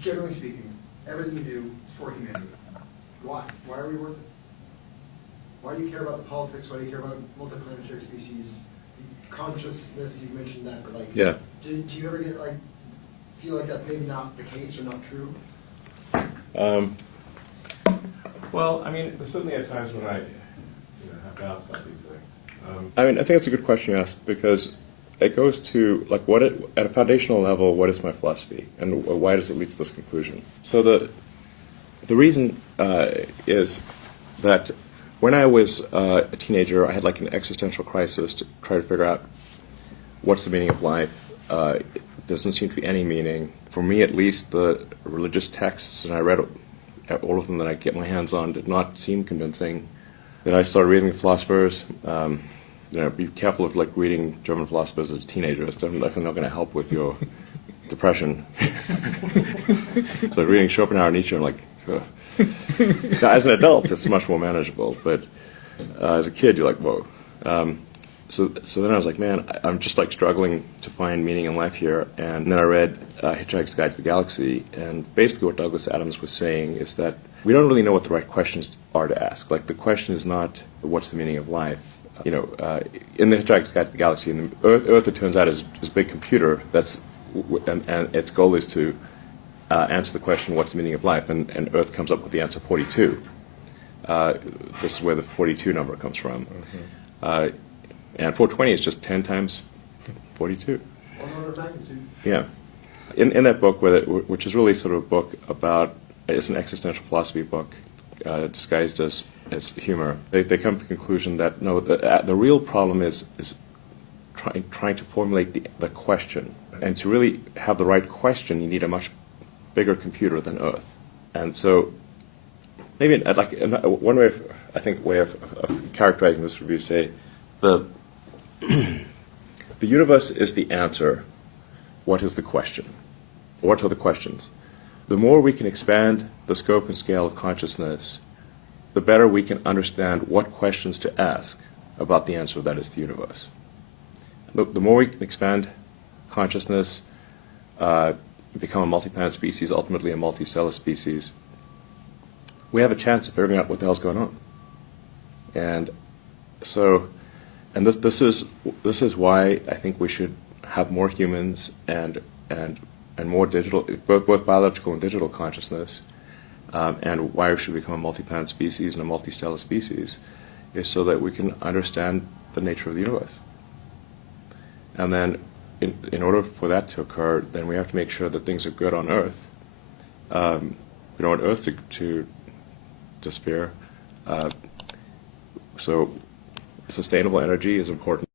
generally speaking, everything you do is for humanity. Why? Why are we worth it? Why do you care about the politics? Why do you care about multiplanetary species? Consciousness, you mentioned that, but like, Yeah. do you ever get like, feel like that's maybe not the case or not true? Well, I mean, there's certainly at times when I have doubts about these things. I mean, I think it's a good question you asked, because it goes to, like, at a foundational level, what is my philosophy, and why does it lead to this conclusion? So the reason is that when I was a teenager, I had like an existential crisis to try to figure out what's the meaning of life. There doesn't seem to be any meaning. For me, at least, the religious texts, and I read all of them that I get my hands on, did not seem convincing. Then I started reading the philosophers. Be careful of like reading German philosophers as a teenager. It's definitely not going to help with your depression. So reading Schopenhauer and Nietzsche, I'm like, ugh. Now, as an adult, it's much more manageable, but as a kid, you're like, whoa. So then I was like, man, I'm just like struggling to find meaning in life here. And then I read Hitchhiker's Guide to the Galaxy, and basically what Douglas Adams was saying is that we don't really know what the right questions are to ask. Like, the question is not what's the meaning of life. In the Hitchhiker's Guide to the Galaxy, and Earth, it turns out, is a big computer and its goal is to answer the question, what's the meaning of life? And Earth comes up with the answer 42. This is where the 42 number comes from. Mm-hmm. And 420 is just 10 times 42. One order of magnitude. Yeah. In that book, which is really sort of a book about, it's an existential philosophy book disguised as humor, they come to the conclusion that, no, the real problem is trying to formulate the question. And to really have the right question, you need a much bigger computer than Earth. And so maybe one way of characterizing this would be to say the universe is the answer. What is the question? What are the questions? The more we can expand the scope and scale of consciousness, the better we can understand what questions to ask about the answer that is the universe. The more we can expand consciousness, become a multi-planet species, ultimately a multicellular species, we have a chance of figuring out what the hell's going on. And so, this is why I think we should have more humans and more digital, both biological and digital consciousness, and why we should become a multi-planet species and a multicellular species, is so that we can understand the nature of the universe. And then, in order for that to occur, then we have to make sure that things are good on Earth. We don't want Earth to disappear. So sustainable energy is important.